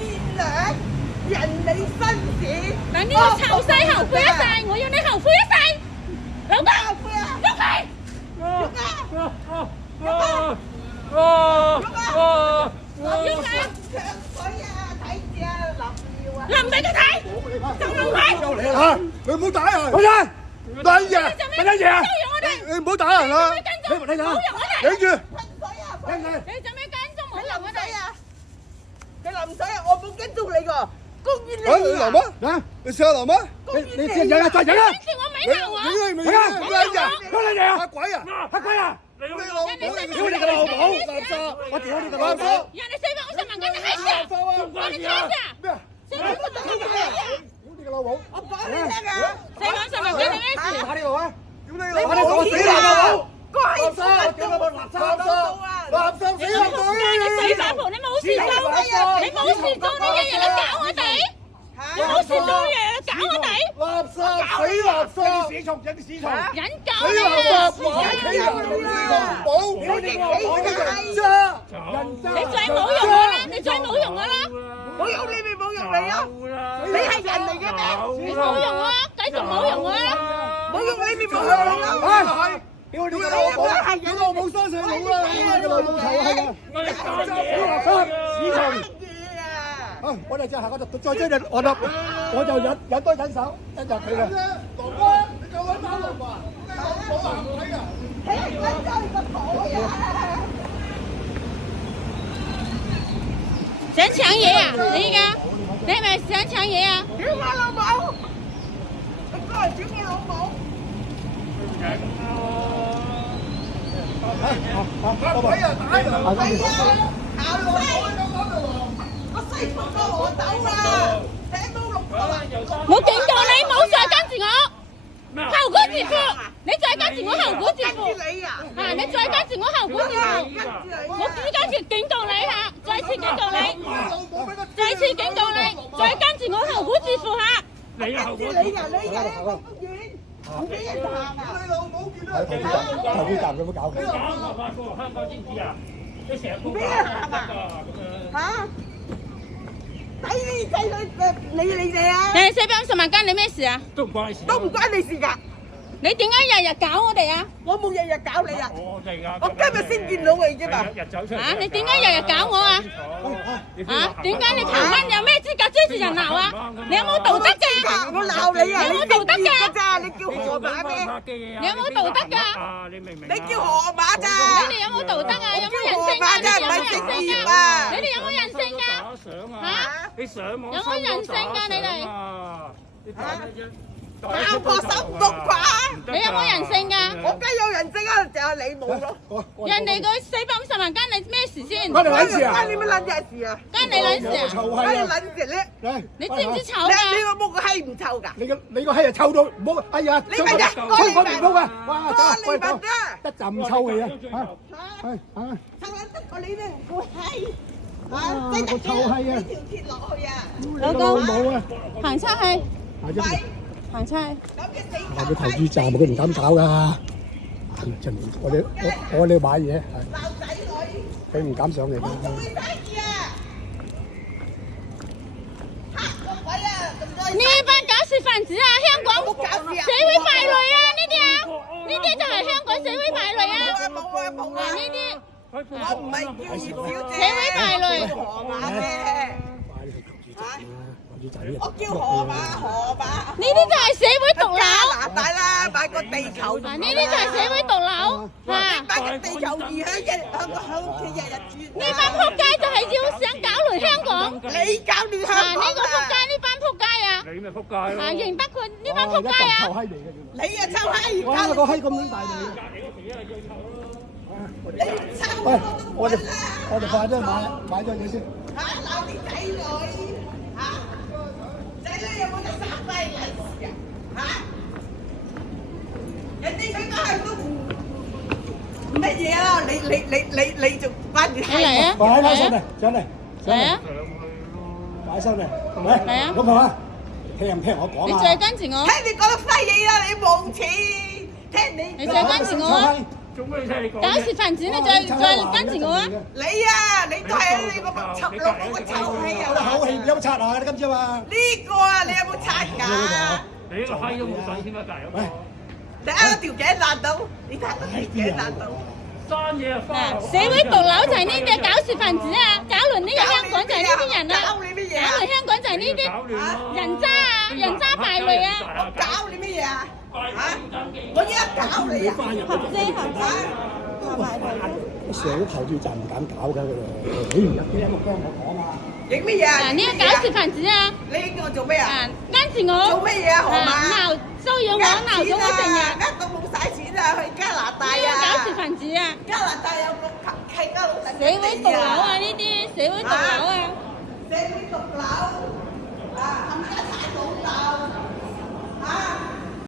善良，人理紳士。嗱呢個臭西後悔一世，我要你後悔一世。老公，後悔啊！喐佢！喐佢！強水啊！睇住啊，林耀啊！淋俾佢睇，就淋佢。又嚟啦！你唔好打人！好啦，打嘢，乜嘢啊？你唔好打人啦！你睇下，頂住！噴水啊！聽睇。你做咩跟蹤冇佢淋我哋淋水啊！佢淋水啊！我冇跟蹤你個，公園啊！你你淋啊！啊！你試下淋啊！你先忍啊！再忍啊！跟住我咪鬧我。你係啊！乜嘢啊？黑鬼啊！黑鬼啊！人哋屌你個老母！垃圾！我屌你個垃圾！人哋450萬跟你閪事啊！我哋聽㗎。咩啊？屌你個老母！我講你聽啊！450萬跟你咩事？打呢度啊！屌你你老母！我死你老母！個閪垃圾！叫我垃圾！垃圾死啦！你死八婆，你冇事做，你冇事做，你日日都搞我哋，你冇事做，日日都搞我哋，垃圾死垃圾！屎蟲有啲屎蟲！引狗死垃你啊！圾！玩起人老母！屌你個老母！人渣！你再侮辱我啦！你再侮辱我啦！冇用你咪冇用你咯！你係人嚟嘅咩？你侮辱我，繼續侮辱我啦！冇用你咪冇用你咯！係！屌你個老母！屌我冇生性好啦！你個老母臭閪啊！屌垃圾！屎蟲！啊！我哋就下個就再追你，我就忍多忍手，一日佢啦。哥哥，你夠揾打龍啊？你老母啊！唔睇啊！你揾咗你個婆呀！想搶嘢啊！你依家，你係咪想搶嘢啊？屌我老母！你過嚟屌我老母！鬼啊！打人！係啊！校西，個西服個河豆啊！寫到6個啦！我警告你，冇再跟住我，後果自負。你再跟住我，後果自負。你啊！啊！你再跟住我，後果自負。我依家就警告你嚇，再次警告你，再次警告你，再跟住我，後果自負嚇。你啊！你啊！你啊！公園唔俾人行啊！你老母見到投票站有冇搞佢？香港先知啊！你成日唔俾人行啊！嚇！睇你仔女你哋啊！人哋450萬跟你咩事啊？都唔關你事，都唔關你事㗎！你點解日日搞我哋啊？我冇日日搞你啊！我哋啊！我今日先見到你啫嘛！日走出嚟啊！你點解日日搞我啊？啊！點解你平均有咩資格追住人鬧啊？你有冇道德㗎？我鬧你啊！你有冇道德㗎？咋？你叫河馬咩？你有冇道德㗎？啊！你明唔明？你叫河馬咋？你哋有冇道德啊？有冇人性啊？你哋有冇人性啊？你哋有冇人性啊？嚇！你上網有冇人性㗎？你哋教破手唔讀啩？你有冇人性㗎？我梗有人性啊，就係你冇咯。人哋個450萬跟你咩事先？關你撚事啊！關你乜撚嘢事啊？跟你撚事啊？臭關你閪啊！撚事叻？你知唔知醜你㗎？個木個閪唔臭㗎？你個閪啊臭到唔好！哎呀，你咪日吹個面風啊！哇！你問啊！一陣臭氣啊！嚇係嚇！臭撚得過你咧，個閪啊！真係臭閪啊！呢條鐵落去啊！老老公母啊！行出去，喂，行出去。咁嘅死下個投資站佢唔敢搞㗎。真我哋買嘢，鬧仔女，佢唔敢上嚟㗎。我做你生意啊！黑個鬼啊！呢班搞事分子啊，香港社會敗類啊！呢啲啊，呢啲就係香港社會敗類啊！冇啊！呢啲我唔係叫葉小姐，社會敗類叫河馬嘅。我叫河馬。呢啲就係社會毒加瘤。拿大啦，買個地球。啊！呢啲就係社會毒瘤嚇。買個地球儀向屋企日日轉。呢班撲街就係要想搞亂香港。你搞亂香啊！港呢個撲街，呢班撲街啊！你咪撲街咯！啊！認得佢呢班撲街啊！臭閪嚟嘅。你啊臭閪！哇！個閪咁撚大味。你臭喂，我哋快啲買咗嘢先。嚇鬧啲仔女嚇，仔女有冇得生輝利是啊？嚇！人哋佢個係都乜嘢啊？你仲關住你嚟啊！快啲上嚟，上嚟，嚟啊！快上嚟，係咪？係啊老婆啊，聽唔聽我講啊？你再跟住我，聽你講得廢嘢啦！你冇錢，聽你再跟住我啊！做咩聽你講？搞事分子，你再跟住我啊！你啊，你都係你個臭老母個臭氣啊！口氣有冇刷牙你今朝啊？呢個啊，你有冇刷牙？你呢個閪都冇上添啊，隔離嗰個。睇下條頸爛到，你睇下條頸爛到。生嘢啊，花社會毒瘤就係呢啲搞事分子啊，搞亂呢個香港就係呢啲人啊，搞你乜嘢搞亂香港就係呢啲人渣啊，人渣敗類啊！我搞你乜嘢啊？嚇！我依家搞你啊！社會投票站唔敢搞㗎佢哋，你唔入邊有冇聽我講啊？影乜嘢啊？嗱，呢個搞事分子啊！你影我做咩啊？跟住我做乜嘢啊？河馬？鬧騷擾我，鬧咗我成日，呃到冇晒錢啊！去加拿大呢個啊！搞事分子啊！加拿大有個契家佬仔社會毒瘤啊！呢啲社會毒瘤啊！社會毒瘤啊！冚家鏟老豆啊！